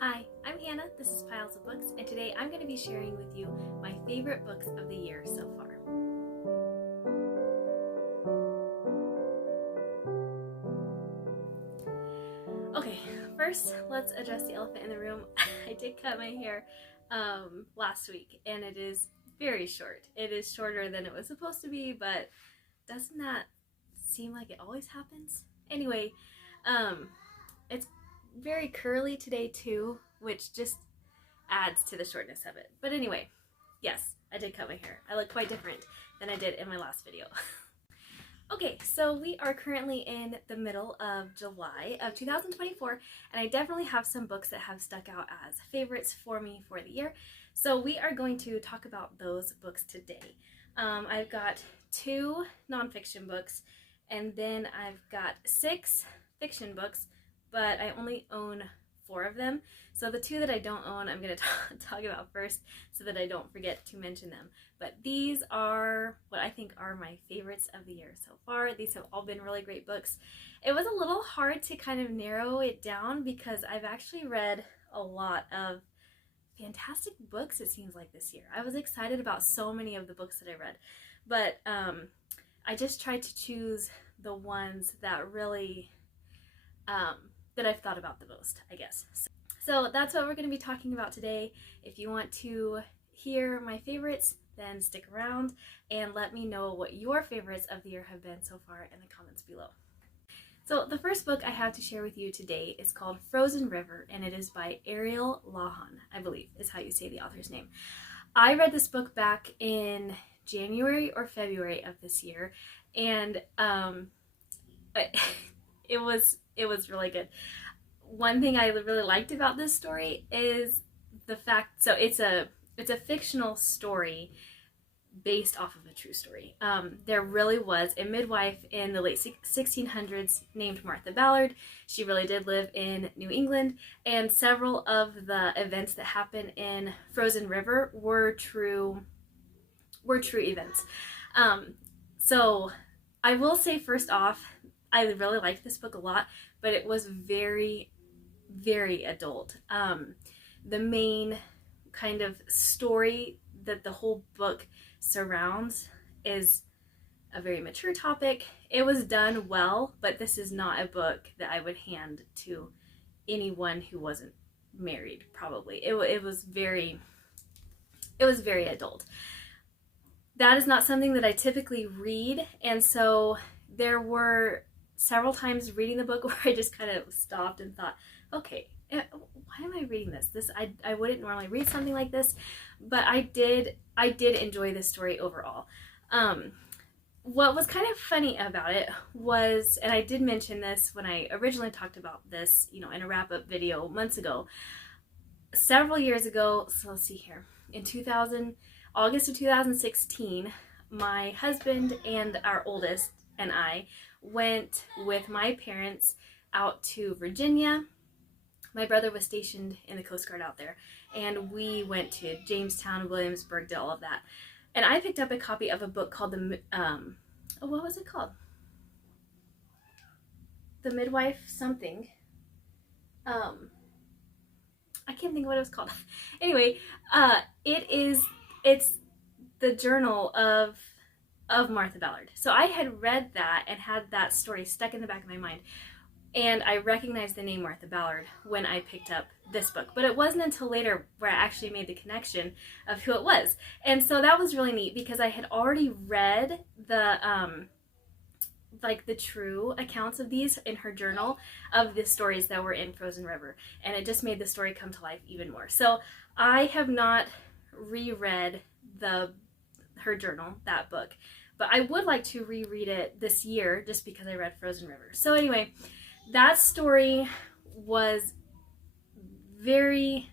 Hi, I'm Hannah, this is Piles of Books, and today I'm going to be sharing with you my favorite books of the year so far. Okay, first let's address the elephant in the room. I did cut my hair last week and it is very short. It is shorter than it was supposed to be, but doesn't that seem like it always happens? Anyway, it's very curly today too, which just adds to the shortness of it. But anyway, yes, I did cut my hair. I look quite different than I did in my last video. Okay, so we are currently in the middle of July of 2024, and I definitely have some books that have stuck out as favorites for me for the year. So we are going to talk about those books today. I've got 2 nonfiction books, and then I've got 6 fiction books, but I only own 4 of them. So the 2 that I don't own, I'm going to talk about first so that I don't forget to mention them. But these are what I think are my favorites of the year so far. These have all been really great books. It was a little hard to kind of narrow it down because I've actually read a lot of fantastic books, it seems like, this year. I was excited about so many of the books that I read, but I just tried to choose the ones that really that I've thought about the most, I guess. So that's what we're going to be talking about today. If you want to hear my favorites, then stick around and let me know what your favorites of the year have been so far in the comments below. So the first book I have to share with you today is called Frozen River, and it is by Ariel Lawhon, I believe is how you say the author's name. I read this book back in January or February of this year, and it was really good. One thing I really liked about this story is the fact, so it's a fictional story based off of a true story. There really was a midwife in the late 1600s named Martha Ballard. She really did live in New England, and several of the events that happen in Frozen River were true events. So I will say first off, I really liked this book a lot, but it was very, very adult. The main kind of story that the whole book surrounds is a very mature topic. It was done well, but this is not a book that I would hand to anyone who wasn't married, probably. It was very adult. That is not something that I typically read, and so there were several times reading the book where I just kind of stopped and thought, okay, why am I reading this? I wouldn't normally read something like this, but I did enjoy this story overall. What was kind of funny about it was, and I did mention this when I originally talked about this, in a wrap-up video months ago, several years ago, so let's see here, in August of 2016, my husband and our oldest and I went with my parents out to Virginia. My brother was stationed in the Coast Guard out there, and we went to Jamestown, Williamsburg, did all of that. And I picked up a copy of a book called what was it called? The Midwife something. I can't think of what it was called. Anyway, it's the journal of Martha Ballard. So I had read that and had that story stuck in the back of my mind, and I recognized the name Martha Ballard when I picked up this book, but it wasn't until later where I actually made the connection of who it was. And so that was really neat because I had already read the true accounts of these in her journal of the stories that were in Frozen River, and it just made the story come to life even more. So I have not reread her journal, that book, but I would like to reread it this year just because I read Frozen River. So anyway, that story was very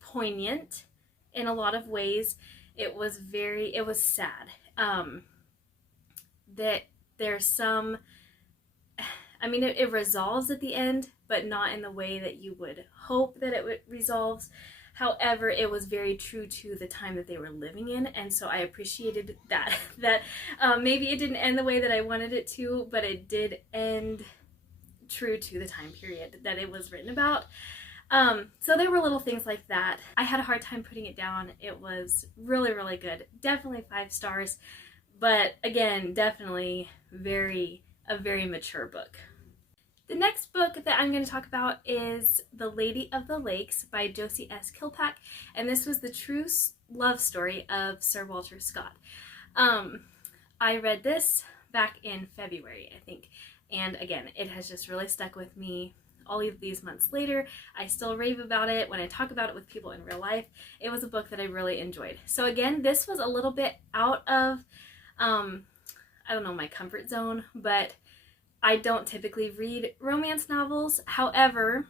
poignant in a lot of ways. It was sad. That there's some, it resolves at the end, but not in the way that you would hope that it resolves. However, it was very true to the time that they were living in, and so I appreciated that. Maybe it didn't end the way that I wanted it to, but it did end true to the time period that it was written about. So there were little things like that. I had a hard time putting it down. It was really, really good. Definitely 5 stars, but again, definitely a very mature book. The next book that I'm going to talk about is The Lady of the Lakes by Josie S. Kilpack, and this was the true love story of Sir Walter Scott. I read this back in February, I think, and again, it has just really stuck with me all of these months later. I still rave about it when I talk about it with people in real life. It was a book that I really enjoyed. So again, this was a little bit out of, I don't know, my comfort zone, but I don't typically read romance novels. However,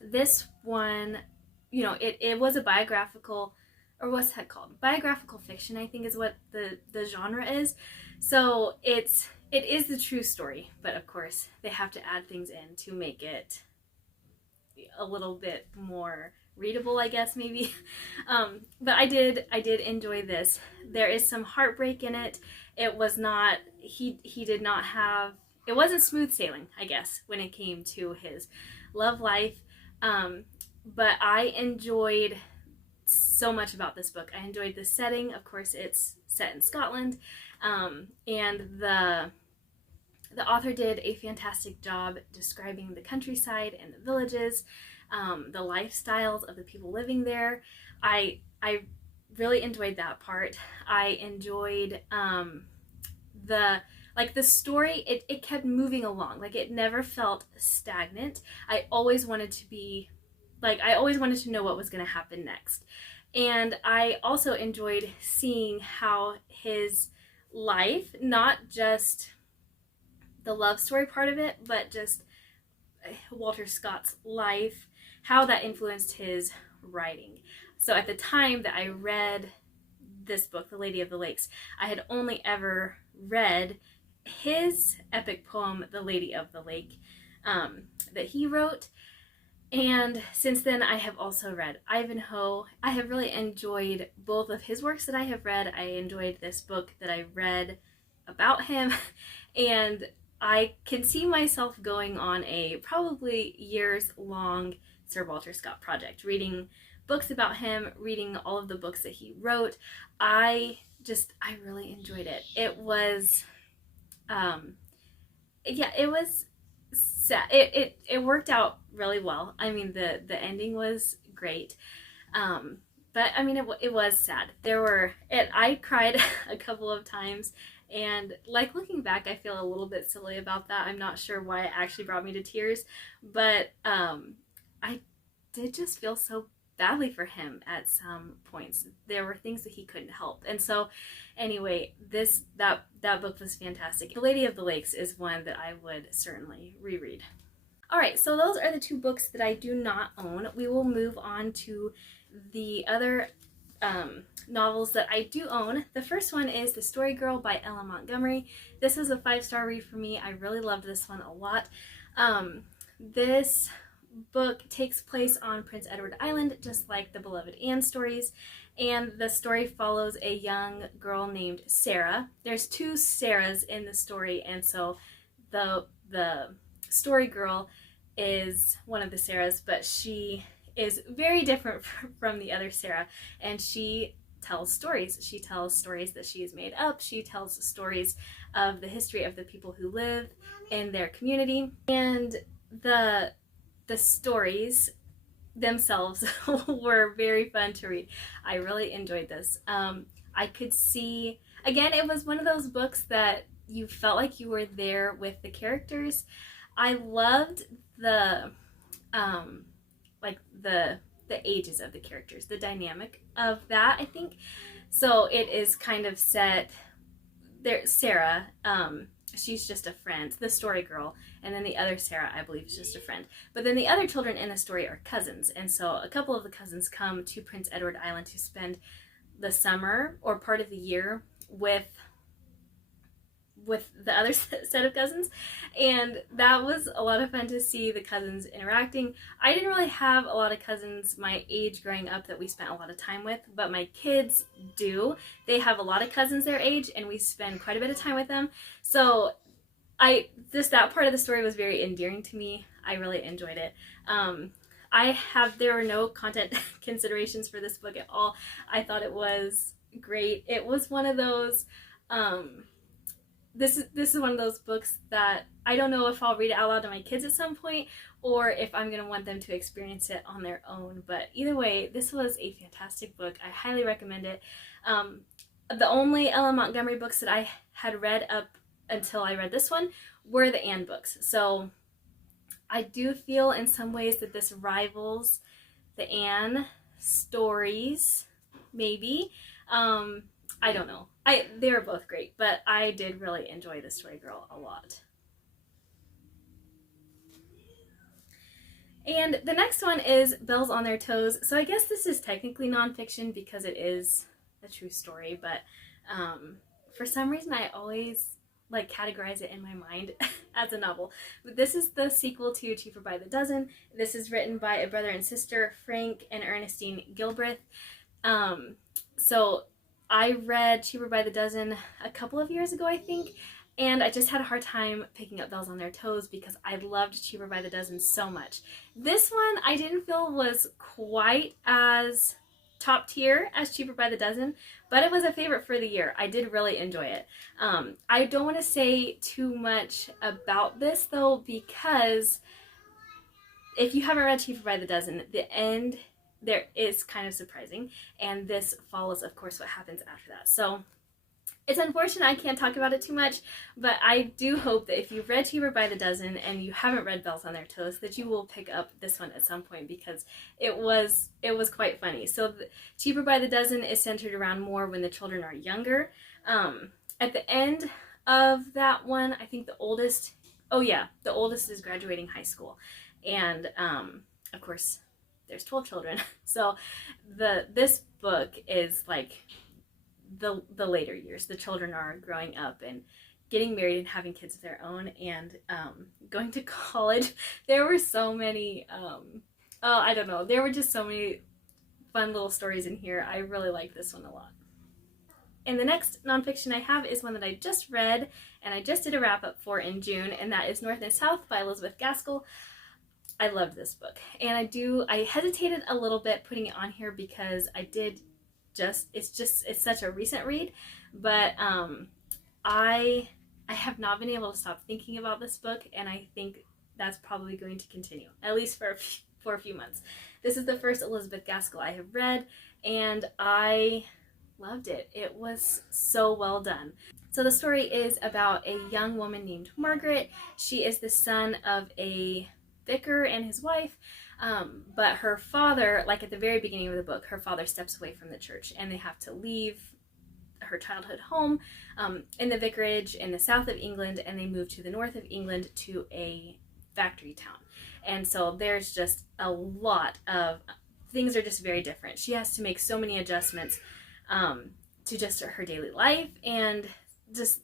this one, you know, it was a biographical, or what's that called? Biographical fiction, I think is what the genre is. So it is the true story, but of course they have to add things in to make it a little bit more readable, I guess, maybe. But I did enjoy this. There is some heartbreak in it. It was not, he did not have, it wasn't smooth sailing, I guess, when it came to his love life. But I enjoyed so much about this book. I enjoyed the setting. Of course, it's set in Scotland. And the author did a fantastic job describing the countryside and the villages, the lifestyles of the people living there. I really enjoyed that part. I enjoyed the story. It kept moving along. Like, it never felt stagnant. I always wanted to know what was going to happen next. And I also enjoyed seeing how his life, not just the love story part of it, but just Walter Scott's life, how that influenced his writing. So at the time that I read this book, The Lady of the Lakes, I had only ever read his epic poem, The Lady of the Lake, that he wrote. And since then, I have also read Ivanhoe. I have really enjoyed both of his works that I have read. I enjoyed this book that I read about him, and I can see myself going on a probably years-long Sir Walter Scott project, reading books about him, reading all of the books that he wrote. I really enjoyed it. It was, it was sad. It worked out really well. I mean, the ending was great. But I mean, it was sad. I cried a couple of times, and like, looking back, I feel a little bit silly about that. I'm not sure why it actually brought me to tears, but I did just feel so badly for him at some points. There were things that he couldn't help. And so anyway, that book was fantastic. The Lady of the Lakes is one that I would certainly reread. All right, so those are the 2 books that I do not own. We will move on to the other novels that I do own. The first one is The Story Girl by Ella Montgomery. This is a 5-star read for me. I really loved this one a lot. This book takes place on Prince Edward Island, just like the beloved Anne stories, and the story follows a young girl named Sarah. There's 2 Sarahs in the story, and so the story girl is one of the Sarahs, but she is very different from the other Sarah, and she tells stories. She tells stories that she has made up. She tells stories of the history of the people who live in their community, and the stories themselves were very fun to read. I really enjoyed this. I could see, again, it was one of those books that you felt like you were there with the characters. I loved the ages of the characters, the dynamic of that, I think. So it is kind of set there. Sarah, she's just a friend, the story girl, and then the other Sarah, I believe, is just a friend. But then the other children in the story are cousins, and so a couple of the cousins come to Prince Edward Island to spend the summer or part of the year with the other set of cousins, and that was a lot of fun to see the cousins interacting. I didn't really have a lot of cousins my age growing up that we spent a lot of time with, but my kids do. They have a lot of cousins their age, and we spend quite a bit of time with them. So that part of the story was very endearing to me. I really enjoyed it. there were no content considerations for this book at all. I thought it was great. It was one of those, this is one of those books that I don't know if I'll read it out loud to my kids at some point or if I'm going to want them to experience it on their own. But either way, this was a fantastic book. I highly recommend it. The only Ellen Montgomery books that I had read up until I read this one were the Anne books. So I do feel in some ways that this rivals the Anne stories, maybe. I don't know. They were both great, but I did really enjoy The Story Girl a lot. And the next one is Bells on Their Toes. So I guess this is technically nonfiction because it is a true story, but for some reason I always like categorize it in my mind as a novel. But this is the sequel to Cheaper by the Dozen. This is written by a brother and sister, Frank and Ernestine Gilbreth. So I read Cheaper by the Dozen a couple of years ago, I think, and I just had a hard time picking up Bells on Their Toes because I loved Cheaper by the Dozen so much. This one I didn't feel was quite as top tier as Cheaper by the Dozen, but it was a favorite for the year. I did really enjoy it. I don't want to say too much about this though, because if you haven't read Cheaper by the Dozen, the end there is kind of surprising, and this follows, of course, what happens after that. So it's unfortunate I can't talk about it too much, but I do hope that if you've read Cheaper by the Dozen and you haven't read Bells on Their Toes, that you will pick up this one at some point because it was quite funny. So Cheaper by the Dozen is centered around more when the children are younger. At the end of that one, I think the oldest is graduating high school, and of course there's 12 children. So this book is like the later years. The children are growing up and getting married and having kids of their own and going to college. There were so many, I don't know, there were just so many fun little stories in here. I really like this one a lot. And the next nonfiction I have is one that I just read and I just did a wrap up for in June, and that is North and South by Elizabeth Gaskell. I loved this book, and I hesitated a little bit putting it on here because it's such a recent read, but I have not been able to stop thinking about this book, and I think that's probably going to continue, at least for a few months. This is the first Elizabeth Gaskell I have read, and I loved it. It was so well done. So the story is about a young woman named Margaret. She is the son of a vicar and his wife, but her father, like at the very beginning of the book, her father steps away from the church and they have to leave her childhood home in the vicarage in the south of England, and they move to the north of England to a factory town. And so there's just a lot of things are just very different. She has to make so many adjustments to just her daily life, and just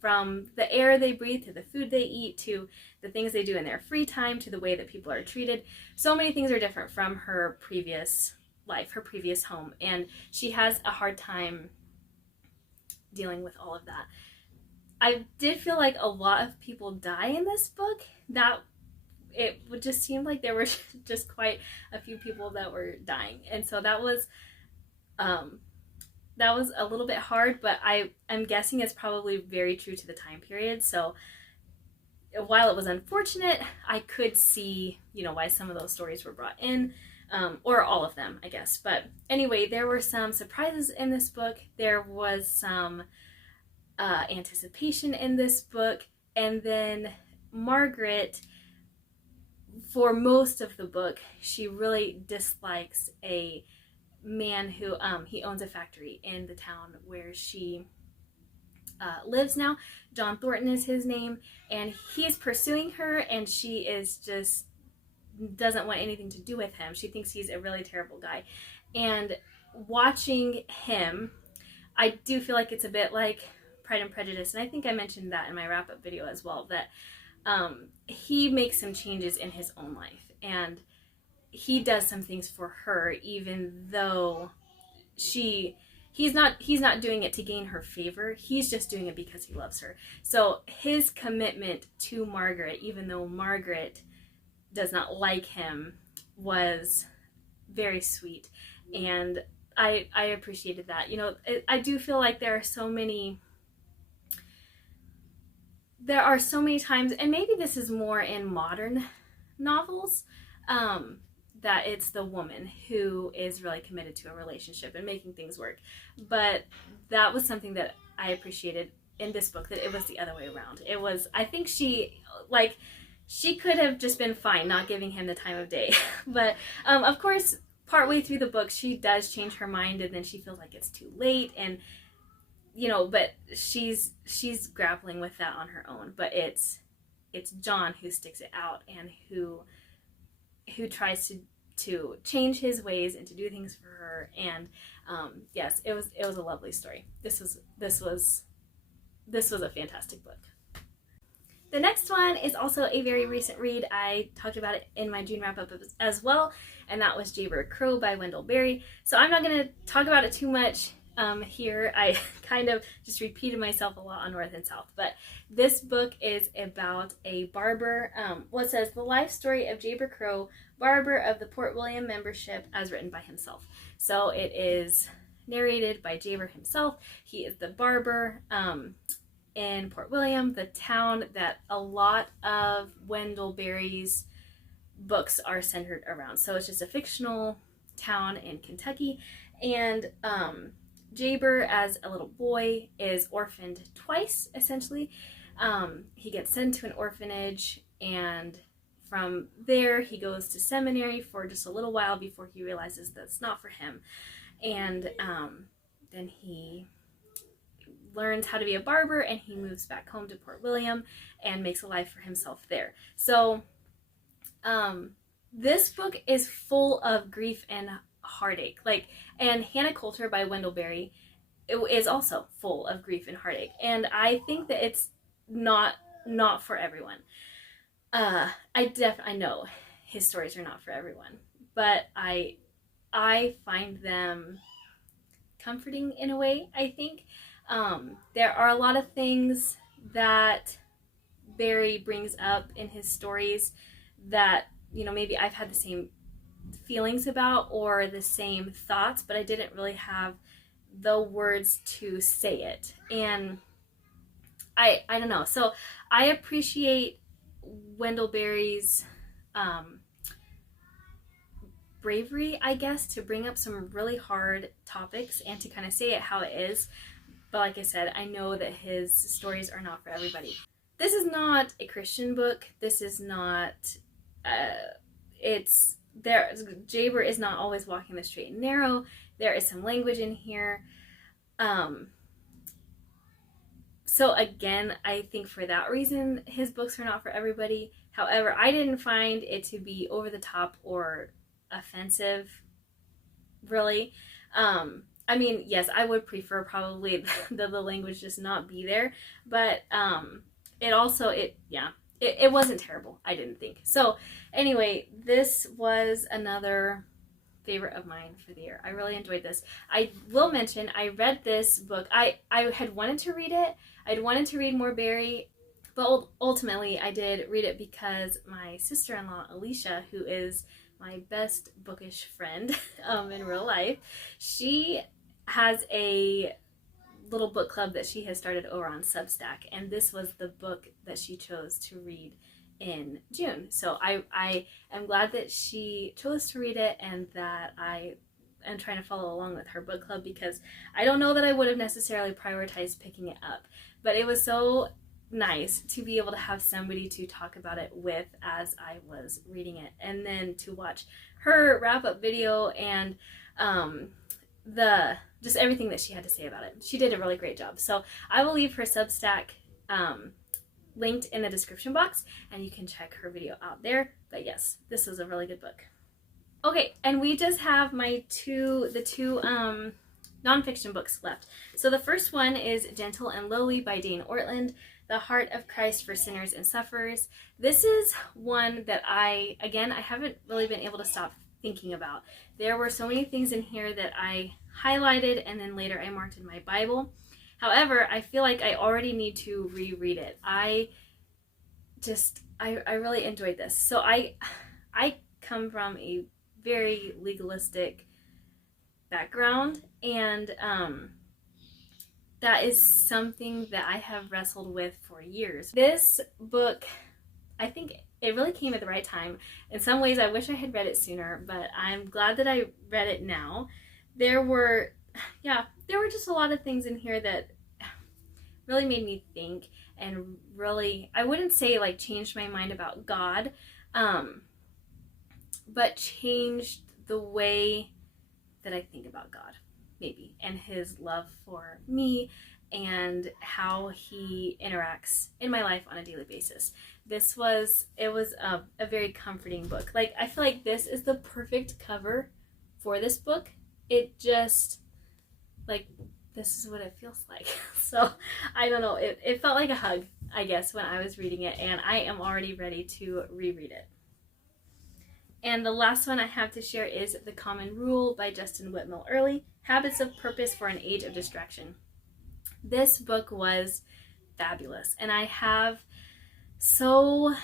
from the air they breathe to the food they eat to the things they do in their free time to the way that people are treated. So many things are different from her previous life, her previous home, and she has a hard time dealing with all of that. I did feel like a lot of people die in this book. That it would just seem like there were just quite a few people that were dying, and so that was a little bit hard, but I'm guessing it's probably very true to the time period. So while it was unfortunate, I could see, why some of those stories were brought in, or all of them, I guess. But anyway, there were some surprises in this book. There was some anticipation in this book. And then Margaret, for most of the book, she really dislikes a man who he owns a factory in the town where she lives now. John Thornton is his name, and he's pursuing her, and she is just doesn't want anything to do with him. She thinks he's a really terrible guy. And watching him, I do feel like it's a bit like Pride and Prejudice, and I think I mentioned that in my wrap-up video as well, that he makes some changes in his own life, and he does some things for her, even though he's not doing it to gain her favor. He's just doing it because he loves her. So his commitment to Margaret, even though Margaret does not like him was very sweet, and I appreciated that. You know, I do feel like there are so many times, and maybe this is more in modern novels, that it's the woman who is really committed to a relationship and making things work. But that was something that I appreciated in this book, that it was the other way around. It was, I think she could have just been fine not giving him the time of day. But of course, partway through the book, she does change her mind, and then she feels like it's too late, and you know, but she's grappling with that on her own. But it's John who sticks it out, and who tries to change his ways and to do things for her. And yes, it was a lovely story. This was a fantastic book. The next one is also a very recent read. I talked about it in my June wrap-up as well, and that was Jayber Crow by Wendell Berry. So I'm not going to talk about it too much here. I kind of just repeated myself a lot on North and South, but this book is about a barber. It says the life story of Jayber Crow, barber of the Port William membership, as written by himself. So it is narrated by Jayber himself. He is the barber in Port William, the town that a lot of Wendell Berry's books are centered around. So it's just a fictional town in Kentucky, and Jayber, as a little boy, is orphaned twice, essentially. He gets sent to an orphanage, and from there he goes to seminary for just a little while before he realizes that's not for him. And then he learns how to be a barber, and he moves back home to Port William and makes a life for himself there. So this book is full of grief and heartache. And Hannah Coulter by Wendell Berry, it is also full of grief and heartache. And I think that it's not for everyone. I know his stories are not for everyone, but I find them comforting in a way, I think. There are a lot of things that Berry brings up in his stories that, you know, maybe I've had the same feelings about or the same thoughts, but I didn't really have the words to say it. And I don't know. So I appreciate Wendell Berry's bravery, I guess, to bring up some really hard topics and to kind of say it how it is. But like I said, I know that his stories are not for everybody. This is not a Christian book. This is not, Jayber is not always walking the straight and narrow. There is some language in here. So again, I think for that reason, his books are not for everybody. However, I didn't find it to be over the top or offensive, really. I mean, yes, I would prefer probably the language just not be there, but it wasn't terrible, I didn't think. So anyway, this was another favorite of mine for the year. I really enjoyed this. I will mention, I read this book. I had wanted to read it. I'd wanted to read more Berry, but ultimately I did read it because my sister-in-law, Alicia, who is my best bookish friend in real life, she has a little book club that she has started over on Substack, and this was the book that she chose to read in June. So I am glad that she chose to read it, and that I am trying to follow along with her book club, because I don't know that I would have necessarily prioritized picking it up, but it was so nice to be able to have somebody to talk about it with as I was reading it, and then to watch her wrap-up video and just everything that she had to say about it. She did a really great job. So I will leave her Substack linked in the description box, and you can check her video out there. But yes, this was a really good book. Okay, and we just have the two nonfiction books left. So the first one is Gentle and Lowly by Dane Ortland, The Heart of Christ for Sinners and Sufferers. This is one that I haven't really been able to stop thinking about. There were so many things in here that I highlighted and then later I marked in my Bible. However, I feel like I already need to reread it. I just I really enjoyed this. So I come from a very legalistic background, and that is something that I have wrestled with for years. This book, I think it really came at the right time. In some ways, I wish I had read it sooner, but I'm glad that I read it now. There were, yeah, there were just a lot of things in here that really made me think, and really, I wouldn't say like changed my mind about God, but changed the way that I think about God, maybe, and his love for me and how he interacts in my life on a daily basis. It was a very comforting book. Like, I feel like this is the perfect cover for this book. It just, like, this is what it feels like. So, I don't know, it felt like a hug, I guess, when I was reading it, and I am already ready to reread it. And the last one I have to share is The Common Rule by Justin Whitmore Early, Habits of Purpose for an Age of Distraction. This book was fabulous, and I have so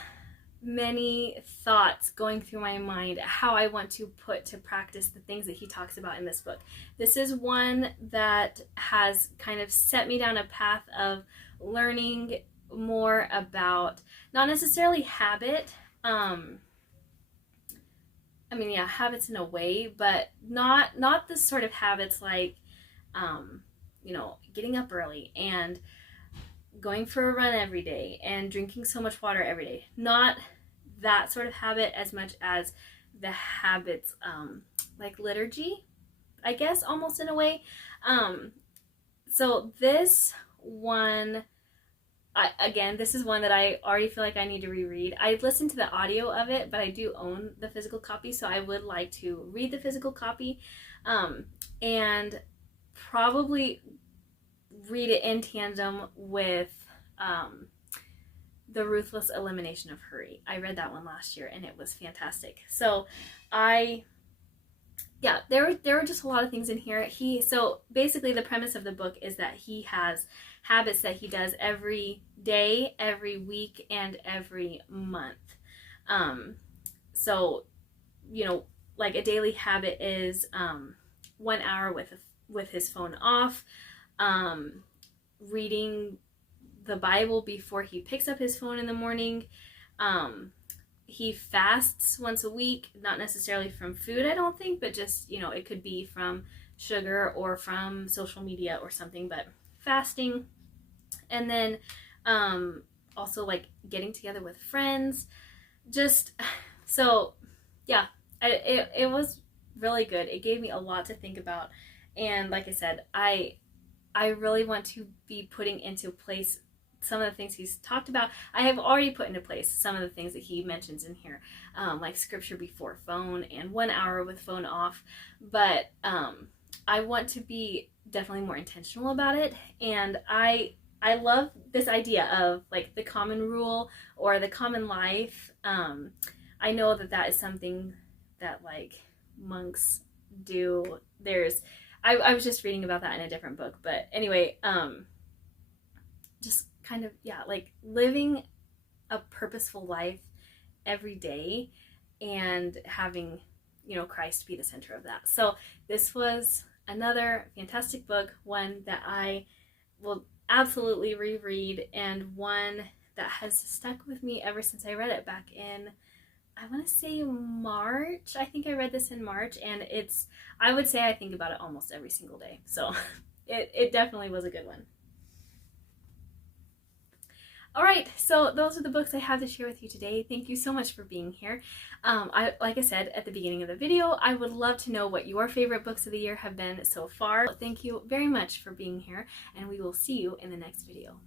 many thoughts going through my mind how I want to put to practice the things that he talks about in this book. This is one that has kind of set me down a path of learning more about, not necessarily habit, I mean, yeah, habits in a way, but not the sort of habits like, you know, getting up early and going for a run every day and drinking so much water every day. Not that sort of habit as much as the habits, like liturgy, I guess, almost in a way. So this one, again, this is one that I already feel like I need to reread. I listened to the audio of it, but I do own the physical copy, so I would like to read the physical copy, and probably read it in tandem with The Ruthless Elimination of Hurry. I read that one last year, and it was fantastic. So yeah, there were just a lot of things in here. So basically the premise of the book is that he has habits that he does every day, every week, and every month. So, you know, like a daily habit is 1 hour with his phone off, reading the Bible before he picks up his phone in the morning. He fasts once a week, not necessarily from food, I don't think, but just, you know, it could be from sugar or from social media or something, but fasting. And then also like getting together with friends. Just, so yeah, it was really good. It gave me a lot to think about. And like I said, I really want to be putting into place some of the things he's talked about. I have already put into place some of the things that he mentions in here, like scripture before phone and 1 hour with phone off. But I want to be definitely more intentional about it. And I love this idea of like the common rule or the common life. I know that is something that like monks do. I was just reading about that in a different book, but anyway, just kind of, yeah, like living a purposeful life every day and having, you know, Christ be the center of that. So this was another fantastic book, one that I will absolutely reread, and one that has stuck with me ever since I read it back in, I want to say March. I think I read this in March, and I would say I think about it almost every single day. So it definitely was a good one. All right, so those are the books I have to share with you today. Thank you so much for being here. Like I said at the beginning of the video, I would love to know what your favorite books of the year have been so far. Thank you very much for being here, and we will see you in the next video.